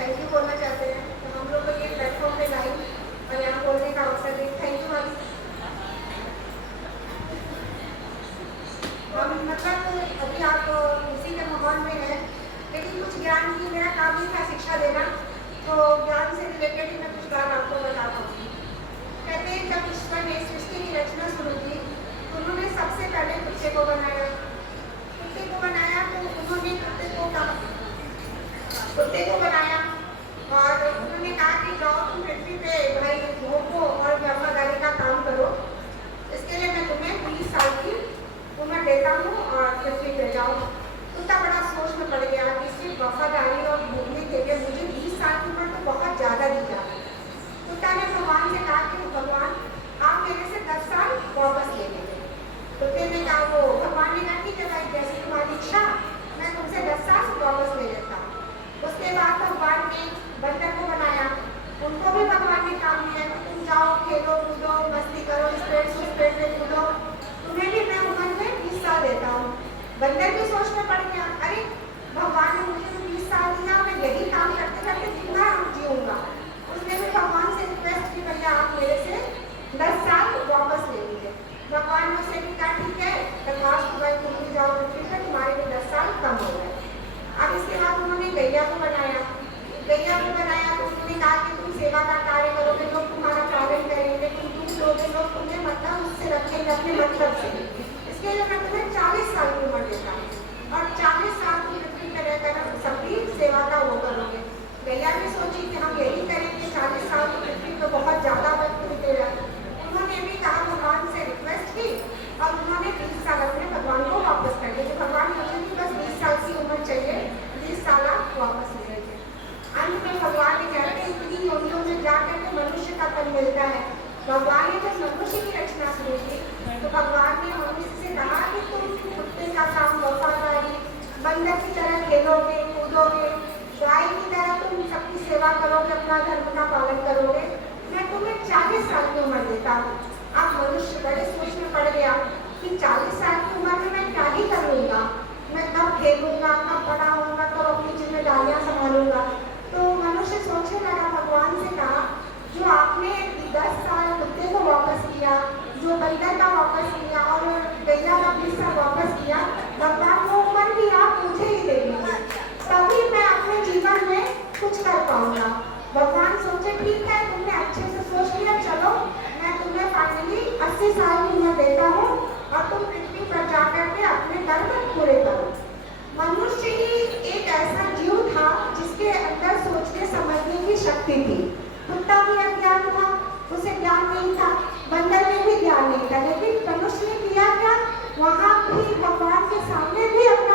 Thank you बोलना चाहते हैं। तो हम लोग को ये प्लेटफॉर्म पे लाई और यहाँ बोलने का अवसर दे, थैंक यू मैम। हम मतलब अभी आप उसी के माहौल में हैं, लेकिन कुछ ज्ञान की मेरा काम ही था शिक्षा देना, तो ज्ञान से रिलेटेड ही मैं कुछ बात आपको बताता हूँ। कहते हैं जब ईश्वर ने सृष्टि की रचना शुरू की तो उन्होंने सबसे पहले कुत्ते को बनाया। कुत्ते को बनाया तो उन्होंने कुत्ते को बनाया और उन्होंने कहा कि जाओ तुम पृथ्वी पे भाई भोगो और वफादारी का काम करो, इसके लिए मैं तुम्हें 20 साल की उम्र देता हूँ और पृथ्वी पे जाओ। कुत्ता बड़ा सोच में पड़ गया कि सिर्फ वफादारी और भोगने के लिए मुझे 20 साल की उम्र तो बहुत ज़्यादा दी जा रही है। कुत्ता ने भगवान से कहा कि भगवान आप मेरे से 10 साल वापस ले लीजिए। कुत्ते ने कहा, वो भगवान ने कहा ठीक है भाई, जैसी तुम्हारी इच्छा, मैं तुमसे 10 साल वापस ले लेता हूँ। उसके बाद भगवान ने बंदर को बनाया, उनको भी भगवान ने काम दिया कि तुम जाओ खेलो कूदो मस्ती करो, इस पेड़ से उस पेड़ पे कूदो, तुम्हें भी मैं उम्र में 20 साल देता हूँ। बंदर भी सोच में पड़ गया, अरे भगवान ने मुझे 20 साल दिया, मैं यही काम करते करते जितना जीऊँगा। उसने भी भगवान से रिक्वेस्ट की, भैया आप मेरे से 10 साल वापस ले लीजिए। भगवान ने उसे भी कहा ठीक है, तथास्तु भाई, तुम भी जाओ पृथ्वी पर, तुम्हारे भी 10 साल कम हो गए। अब इसके बाद उन्होंने गैया को बनाया। गैया को बनाया तो उन्होंने कहा कि तुम सेवा का कार्य करोगे, लोग तुम्हारा पालन करेंगे, तुम दूध दोगे, लोग तुम्हें मतलब उससे रखेंगे अपने मतलब से। इसके लिए मैं तुम्हें 40 साल की उम्र देता हूँ और 40 साल की पृथ्वी पर रहकर सबकी सेवा का वो करोगे। गैया ने सोची कि हम यही करेंगे, 40 साल की पृथ्वी पर बहुत ज़्यादा वक्त बीतेगा। उन्होंने भी कहा, भगवान से रिक्वेस्ट की और उन्होंने 20 साल अपने भगवान को वापस कर दिए। भगवान मुझे भी बस 20 साल की उम्र चाहिए, 20 साल आप वापस ले लीजिए। अंत में भगवान ने कहते हैं इतनी योनियों में जाकर के मनुष्य का तन मिलता है। भगवान ने जब मनुष्य की रचना शुरू की तो भगवान ने मनुष्य से कहा कि तुम कुत्ते का काम वफादारी, बंदर की तरह खेलोगे कूदोगे, गाय की तरह तुम सबकी सेवा करोगे, अपना धर्म का पालन करोगे, मैं तुम्हें 40 साल की उम्र देता हूँ। अब मनुष्य बड़े सोच में पड़ गया कि 40 साल की उम्र में मैं क्या ही कर लूँगा, मैं कब खेलूँगा, कब बड़ा होऊंगा, कब अपनी जिम्मेदारियाँ संभालूंगा। तो मनुष्य सोचने लगा, भगवान से कहा जो आपने 10 साल कुत्ते को वापस किया, जो बंदर का वापस किया और गैया का 20 साल वापस किया, भगवान वो उम्र भी आप मुझे ही दे दीजिए, तभी मैं अपने जीवन में कुछ कर पाऊंगा। भगवान सोचे ठीक है, तुमने अच्छे से सोच लिया, चलो मैं तुम्हें फाइनली 80 साल की उम्र देता हूँ और तुम पृथ्वी पर जाकर के अपने कर्म पूरे करो। मनुष्य ही एक ऐसा जीव था जिसके अंदर सोचने समझने की शक्ति थी। कुत्ता भी अज्ञान था, उसे ज्ञान नहीं था, बंदर में भी ज्ञान नहीं था, लेकिन मनुष्य ने किया क्या, वहाँ भी भगवान के सामने भी अपने